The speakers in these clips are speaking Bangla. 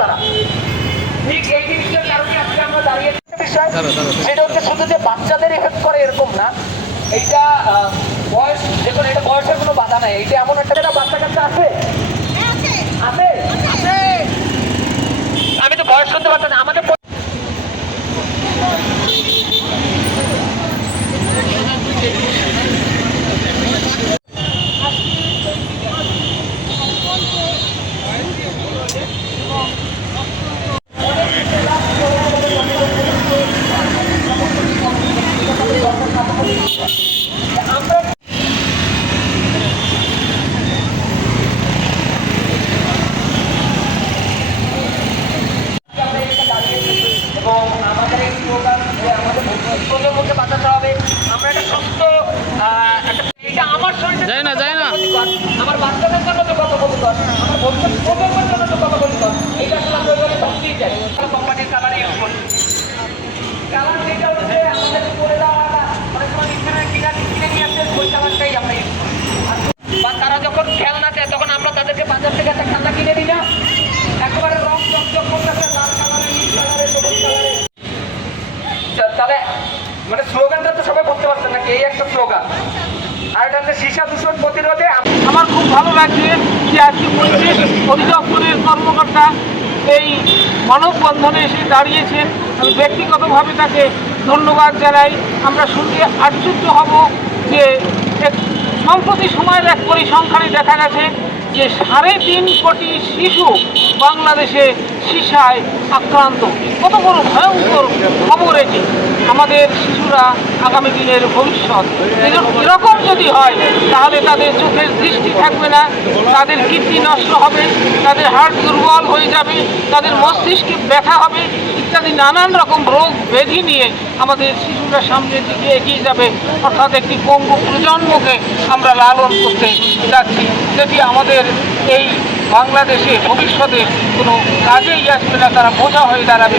তারা। ঠিক এই জিনিসটার কারণে আজকে আমরা দাঁড়িয়ে বিষয় সেটা হচ্ছে শুধু যে বাচ্চাদের এফেক্ট করে এরকম না এইটা আহ, বয়স দেখুন এটা বয়সের কোনো বাধা নাই। এটা এমন একটা বাচ্চা কাচ্চা আছে আমি তো বয়স শুনতে পারতাম না আমাদের আমরা এখানে দাঁড়িয়েছি বাঁচাতে হবে আমরা একটা একটা এটা আমার শরীরে যায় না, যায় না। আমার বাচ্চাদের জন্য তো কত ক্ষতিকর আমার তো কত ক্ষতিকর এইটা আমরা কোম্পানির কালার ইউজ করি কালার যেটা হচ্ছে আমাদের করে দেওয়া অনেক সময় ইন্টারনেট কিনা কিনে নিয়ে আসছে ওই কালারটাই আমরা ইউজ করি আর বা তারা যখন খেলনা চায় তখন আমরা তাদেরকে বাজার থেকে একটা খেলনা কিনে দিই না একেবারে রং চকচক করতেছে লাল কালারে নীল কালারে সবুজ কালারে তাহলে মানে স্লোগানটা তো সবাই বুঝতে পারছেন নাকি এই একটা স্লোগান। আর এটা দূষণ প্রতিরোধে আমার খুব ভালো লাগছে যে আজকে পরিবেশ অধিদপ্তরের কর্মকর্তা এই মানববন্ধনে এসে দাঁড়িয়েছেন। আমি ব্যক্তিগতভাবে তাকে ধন্যবাদ জানাই। আমরা শুনতে আশ্চর্য হব যে সম্প্রতি সময়ের এক পরিসংখ্যানে দেখা গেছে যে সাড়ে তিন কোটি শিশু বাংলাদেশে সীসায় আক্রান্ত। কত বড় ভয়ঙ্কর আমাদের শিশুরা আগামী দিনের ভবিষ্যৎ। এরকম যদি হয়, তাহলে তাদের চোখের দৃষ্টি থাকবে না। তাদের কিডনি নষ্ট হবে, তাদের হার্ট দুর্বল হয়ে যাবে, তাদের মস্তিষ্কে ব্যথা হবে, ইত্যাদি নানান রকম রোগ ব্যাধি নিয়ে আমাদের শিশুরা সামনের দিকে এগিয়ে যাবে। অর্থাৎ একটি পঙ্গু প্রজন্মকে আমরা লালন করতে যাচ্ছি। যেটি আমাদের এই বাংলাদেশে ভবিষ্যতে কোনো কাজেই আসবে না, তারা বোঝা হয়ে দাঁড়াবে।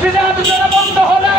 বিরাট বন্ধ হলে